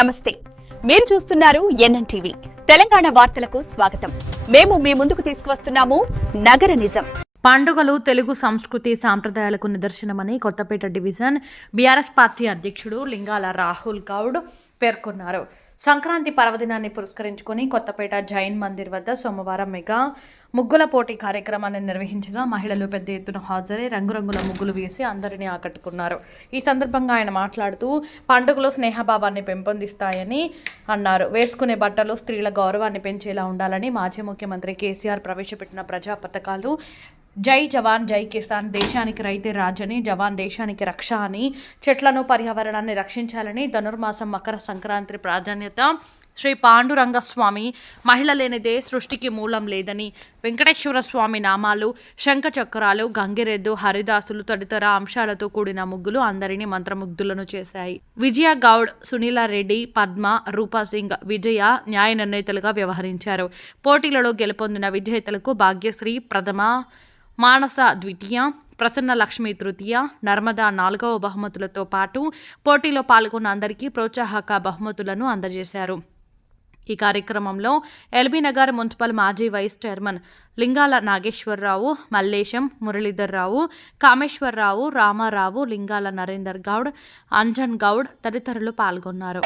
నమస్తే, మీరు చూస్తున్నారు ఎన్ఎన్టీవీ. తెలంగాణ వార్తలకు స్వాగతం. మేము మీ ముందుకు తీసుకువస్తున్నాము నగర నిజం. పండుగలు తెలుగు సంస్కృతి సాంప్రదాయాలకు నిదర్శనమని కొత్తపేట డివిజన్ బీఆర్ఎస్ పార్టీ అధ్యక్షుడు లింగాల రాహుల్ గౌడ్ పేర్కొన్నారు. సంక్రాంతి పర్వదినాన్ని పురస్కరించుకుని కొత్తపేట జైన్ మందిర్ వద్ద సోమవారం మెగా ముగ్గుల పోటీ కార్యక్రమాన్ని నిర్వహించగా మహిళలు పెద్ద ఎత్తున హాజరై రంగురంగుల ముగ్గులు వేసి అందరినీ ఆకట్టుకున్నారు. ఈ సందర్భంగా ఆయన మాట్లాడుతూ పండుగలు స్నేహభావాన్ని పెంపొందిస్తాయని అన్నారు. వేసుకునే బట్టలు స్త్రీల గౌరవాన్ని పెంచేలా ఉండాలని మాజీ ముఖ్యమంత్రి కేసీఆర్ ప్రవేశపెట్టిన ప్రజా పథకాలు జై జవాన్ జై కిసాన్, దేశానికి రైతే రాజని, జవాన్ దేశానికి రక్ష అని, చెట్లను పర్యావరణాన్ని రక్షించాలని, ధనుర్మాసం మకర సంక్రాంతి ప్రాధాన్యత, శ్రీ పాండురంగస్వామి మహిళ లేనిదే సృష్టికి మూలం లేదని, వెంకటేశ్వర స్వామి నామాలు, శంఖ చక్రాలు, గంగిరెద్దు, హరిదాసులు తదితర అంశాలతో కూడిన ముగ్గులు అందరినీ మంత్రముగ్ధులను చేశాయి. విజయ గౌడ్, సునీల రెడ్డి, పద్మ, రూపా సింగ్, విజయ న్యాయ నిర్ణేతలుగా వ్యవహరించారు. పోటీలలో గెలుపొందిన విజేతలకు భాగ్యశ్రీ ప్రథమ, మానస ద్వితీయ, ప్రసన్న లక్ష్మి తృతీయ, నర్మదా 4వ బహుమతులతో పాటు పోటీలో పాల్గొన్న అందరికీ ప్రోత్సాహక బహుమతులను అందజేశారు. ఈ కార్యక్రమంలో ఎల్బీనగర్ మున్సిపల్ మాజీ వైస్ చైర్మన్ లింగాల నాగేశ్వరరావు, మల్లేశం, మురళీధర్రావు, కామేశ్వరరావు, రామారావు, లింగాల నరేందర్ గౌడ్, అంజన్ గౌడ్ తదితరులు పాల్గొన్నారు.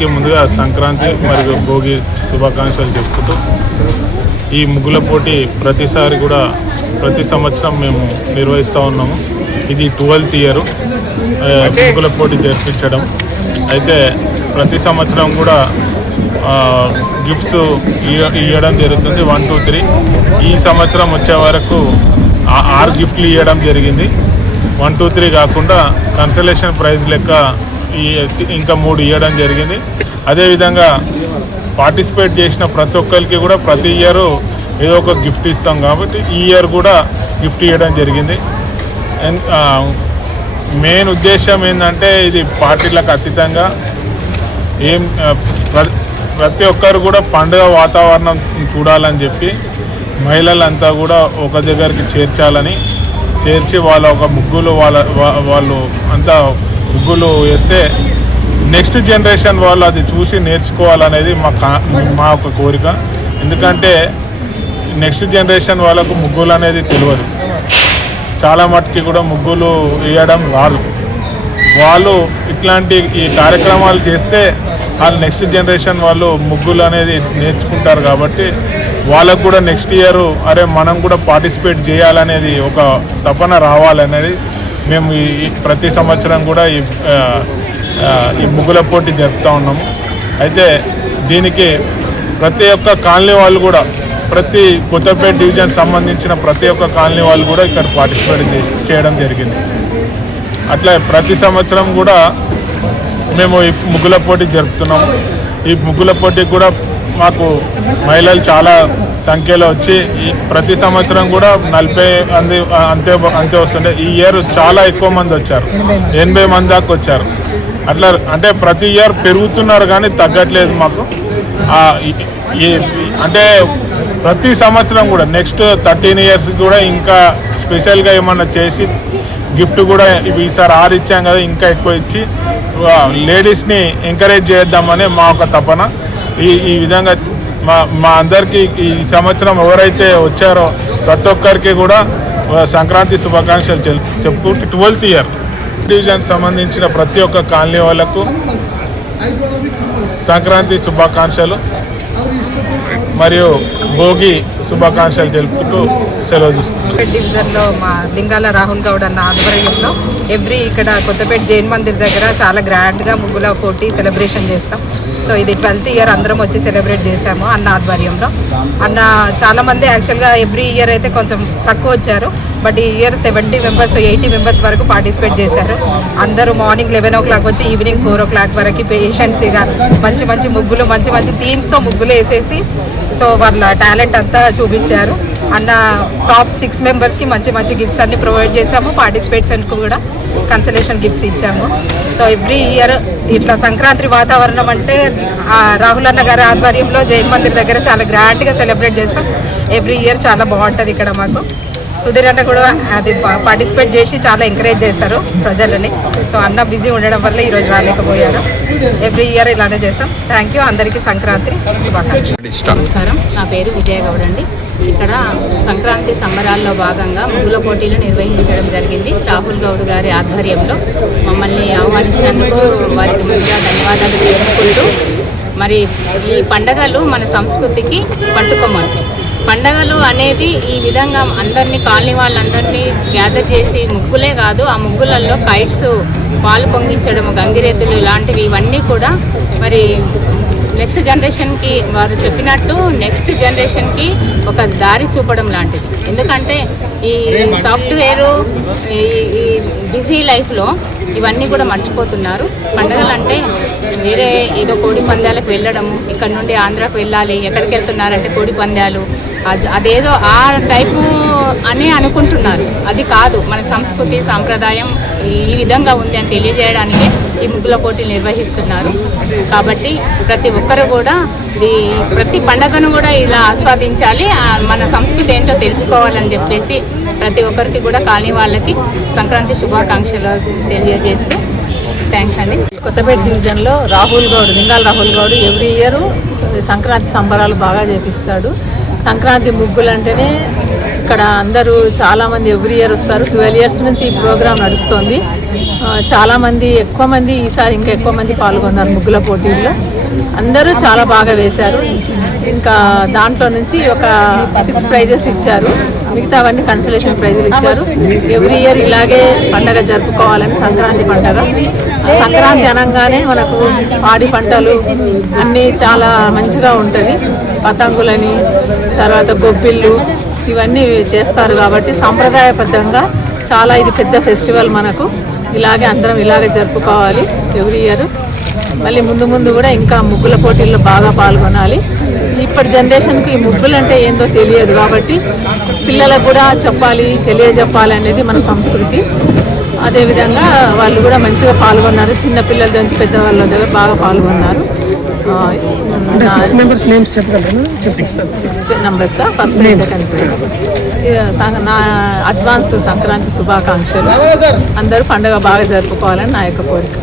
అందరికీ ముందుగా సంక్రాంతి మరియు భోగి శుభాకాంక్షలు చెప్పుతూ ఈ ముగ్గుల పోటీ ప్రతి సంవత్సరం మేము నిర్వహిస్తూ ఉన్నాము. ఇది 12th ఇయర్ ముగ్గుల పోటీ జరిపించడం. అయితే ప్రతి సంవత్సరం కూడా గిఫ్ట్స్ ఇవ్వడం జరుగుతుంది. 1, 2, 3 ఈ సంవత్సరం వచ్చే వరకు 6 గిఫ్ట్లు ఇవ్వడం జరిగింది. 1, 2, 3 కాకుండా కన్సలేషన్ ప్రైజ్ లెక్క ఇంకా 3 ఇవ్వడం జరిగింది. అదేవిధంగా పార్టిసిపేట్ చేసిన ప్రతి ఒక్కరికి కూడా ప్రతి ఇయర్ ఏదో ఒక గిఫ్ట్ ఇస్తాం కాబట్టి ఈ ఇయర్ కూడా గిఫ్ట్ ఇవ్వడం జరిగింది. మెయిన్ ఉద్దేశం ఏంటంటే ఇది పార్టీలకు అతీతంగా ప్రతి ఒక్కరు కూడా పండుగ వాతావరణం చూడాలని చెప్పి మహిళలంతా కూడా ఒక దగ్గరికి చేర్చి వాళ్ళ ఒక ముగ్గులు వాళ్ళు అంతా ముగ్గులు వేస్తే నెక్స్ట్ జనరేషన్ వాళ్ళు అది చూసి నేర్చుకోవాలనేది మా ఒక కోరిక. ఎందుకంటే నెక్స్ట్ జనరేషన్ వాళ్ళకు ముగ్గులు అనేది తెలియదు. చాలా మట్టుకి కూడా ముగ్గులు వేయడం రాదు. వాళ్ళు ఇట్లాంటి ఈ కార్యక్రమాలు చేస్తే వాళ్ళు నెక్స్ట్ జనరేషన్ వాళ్ళు ముగ్గులు అనేది నేర్చుకుంటారు. కాబట్టి వాళ్ళకు కూడా నెక్స్ట్ ఇయర్ మనం కూడా పార్టిసిపేట్ చేయాలనేది ఒక తపన రావాలనేది మేము ప్రతి సంవత్సరం కూడా ఈ ముగ్గుల పోటీ జరుపుతూ ఉన్నాము. అయితే దీనికి ప్రతి ఒక్క కాలనీ వాళ్ళు కూడా ప్రతి కొత్తపేట డివిజన్ సంబంధించిన ప్రతి ఒక్క కాలనీ వాళ్ళు కూడా ఇక్కడ పార్టిసిపేట్ చేయడం జరిగింది. అట్లా ప్రతి సంవత్సరం కూడా మేము ఈ ముగ్గుల పోటీ జరుపుతున్నాము. ఈ ముగ్గుల పోటీకి కూడా మాకు మహిళలు చాలా సంఖ్యలో వచ్చి ప్రతి సంవత్సరం కూడా 40 అంతే వస్తుండే. ఈ ఇయర్ చాలా ఎక్కువ మంది వచ్చారు, 80 మంది దాకా వచ్చారు. అట్లా అంటే ప్రతి ఇయర్ పెరుగుతున్నారు కానీ తగ్గట్లేదు మాకు. అంటే ప్రతి సంవత్సరం కూడా నెక్స్ట్ 13 ఇయర్స్ కూడా ఇంకా స్పెషల్గా ఏమన్నా చేసి గిఫ్ట్ కూడా ఈసారి 6 ఇచ్చాం కదా, ఇంకా ఎక్కువ ఇచ్చి లేడీస్ని ఎంకరేజ్ చేద్దామని మా ఒక తపన. ఈ విధంగా మా అందరికీ ఈ సంవత్సరం ఎవరైతే వచ్చారో ప్రతి ఒక్కరికి కూడా సంక్రాంతి శుభాకాంక్షలు చెప్పుకుంటూ 12th ఇయర్ డివిజన్ సంబంధించిన ప్రతి ఒక్క కాలనీ వాళ్ళకు సంక్రాంతి శుభాకాంక్షలు మరియు భోగి శుభాకాంక్షలు తెలుపుతూ సెలవు తీసుకుంటాం. డివిజన్లో మా లింగాల రాహుల్ గౌడ్ అన్న ఆధ్వర్యంలో ఇక్కడ కొత్తపేట జైన్ మందిర్ దగ్గర చాలా గ్రాండ్గా ముగ్గుల పోటీ సెలబ్రేషన్ చేస్తాం. సో ఇది 12th ఇయర్ అందరం వచ్చి సెలబ్రేట్ చేశాము అన్న ఆధ్వర్యంలో. అన్న చాలామంది యాక్చువల్గా ఎవ్రీ ఇయర్ అయితే కొంచెం తక్కువ వచ్చారు, బట్ ఈ ఇయర్ 70 మెంబర్స్ 80 మెంబర్స్ వరకు పార్టిసిపేట్ చేశారు. అందరూ మార్నింగ్ 11 o'clock వచ్చి ఈవినింగ్ 4 o'clock వరకు పేషెంట్స్గా మంచి ముగ్గులు మంచి థీమ్స్తో ముగ్గులు వేసేసి సో వాళ్ళ టాలెంట్ అంతా చూపించారు. అన్న టాప్ 6 మెంబర్స్కి మంచి గిఫ్ట్స్ అన్ని ప్రొవైడ్ చేశాము. పార్టిసిపేట్స్కి కూడా కన్సలేషన్ గిఫ్ట్స్ ఇచ్చాము. సో ఎవ్రీ ఇయర్ ఇట్లా సంక్రాంతి వాతావరణం అంటే రాహుల్ అన్న గారి ఆధ్వర్యంలో జైన్ మందిర్ దగ్గర చాలా గ్రాండ్గా సెలబ్రేట్ చేస్తాం. ఎవ్రీ ఇయర్ చాలా బాగుంటుంది ఇక్కడ మాకు. సుధీర్ అన్న కూడా అది పార్టిసిపేట్ చేసి చాలా ఎంకరేజ్ చేస్తారు ప్రజలని. సో అన్న బిజీ ఉండడం వల్ల ఈరోజు రాలేకపోయారు. ఎవ్రీ ఇయర్ ఇలానే చేస్తాం. Thank you. అందరికీ సంక్రాంతి శుభాకాంక్షలు. నమస్కారం, నా పేరు విజయ గౌడ్ అండి. ఇక్కడ సంక్రాంతి సంబరాల్లో భాగంగా ముగ్గుల పోటీలు నిర్వహించడం జరిగింది. రాహుల్ గౌడ్ గారి ఆధ్వర్యంలో మమ్మల్ని ఆహ్వానించినందుకు వారికి ముందుగా ధన్యవాదాలు తెలుపుకుంటూ, మరి ఈ పండగలు మన సంస్కృతికి పట్టుకొమ్మలు. పండగలు అనేది ఈ విధంగా అందరినీ కాలనీ వాళ్ళందరినీ గ్యాదర్ చేసి ముగ్గులే కాదు, ఆ ముగ్గులలో కైట్స్, పాలు పొంగించడం, గంగిరెద్దులు ఇలాంటివి ఇవన్నీ కూడా మరి నెక్స్ట్ జనరేషన్కి వారు చెప్పినట్టు నెక్స్ట్ జనరేషన్కి ఒక దారి చూపడం లాంటిది. ఎందుకంటే ఈ సాఫ్ట్వేరు ఈ బిజీ లైఫ్లో ఇవన్నీ కూడా మర్చిపోతున్నారు. పండుగలు అంటే వేరే ఏదో కోడి పందాలకు వెళ్ళడము, ఇక్కడ నుండి ఆంధ్రాకు వెళ్ళాలి, ఎక్కడికి వెళ్తున్నారంటే కోడి పందాలు, అదేదో ఆ టైపు అని అనుకుంటున్నారు. అది కాదు, మన సంస్కృతి సాంప్రదాయం ఈ విధంగా ఉంది అని తెలియజేయడానికి ఈ ముగ్గుల పోటీలు నిర్వహిస్తున్నారు. కాబట్టి ప్రతి ఒక్కరు కూడా ప్రతి పండుగను కూడా ఇలా ఆస్వాదించాలి, మన సంస్కృతి ఏంటో తెలుసుకోవాలని చెప్పేసి ప్రతి ఒక్కరికి కూడా కాలనీ వాళ్ళకి సంక్రాంతి శుభాకాంక్షలు తెలియజేస్తూ థ్యాంక్స్ అండి. కొత్తపేట డివిజన్లో లింగాల రాహుల్ గౌడ్ ఎవ్రీ ఇయర్ సంక్రాంతి సంబరాలు బాగా చేపిస్తాడు. సంక్రాంతి ముగ్గులు అంటేనే ఇక్కడ అందరూ చాలామంది ఎవ్రీ ఇయర్ వస్తారు. 12 ఇయర్స్ నుంచి ఈ ప్రోగ్రాం నడుస్తుంది. చాలామంది ఎక్కువ మంది ఈసారి ఇంకా ఎక్కువ మంది పాల్గొన్నారు ముగ్గుల పోటీల్లో. అందరూ చాలా బాగా వేశారు. ఇంకా దాంట్లో నుంచి ఒక 6 ప్రైజెస్ ఇచ్చారు. మిగతావన్నీ కన్సలేషన్ ప్రైజులు ఇచ్చారు. ఎవ్రీ ఇయర్ ఇలాగే పండగ జరుపుకోవాలని సంక్రాంతి పండగ. సంక్రాంతి అనగానే మనకు పాడి పంటలు అన్నీ చాలా మంచిగా ఉంటుంది. పతంగులని తర్వాత గొబ్బిళ్ళు ఇవన్నీ చేస్తారు కాబట్టి సాంప్రదాయబద్ధంగా చాలా ఇది పెద్ద ఫెస్టివల్. మనకు ఇలాగే అందరం ఇలాగే జరుపుకోవాలి ఎవ్రీ ఇయర్. మళ్ళీ ముందు ముందు కూడా ఇంకా ముగ్గుల పోటీల్లో బాగా పాల్గొనాలి. ఇప్పటి జనరేషన్కి ఈ ముగ్గులు అంటే ఏందో తెలియదు కాబట్టి పిల్లలకు కూడా చెప్పాలి, తెలియజెప్పాలి అనేది మన సంస్కృతి. అదేవిధంగా వాళ్ళు కూడా మంచిగా పాల్గొన్నారు. చిన్న పిల్లల నుంచి పెద్దవాళ్ళ దగ్గర బాగా పాల్గొన్నారు. 6 మెంబర్స్ నేమ్స్ చెప్పగలరా? 6 numbers first prize, second prize. నా అడ్వాన్స్ సంక్రాంతి శుభాకాంక్షలు. అందరూ పండుగ బాగా జరుపుకోవాలని నా యొక్క కోరిక.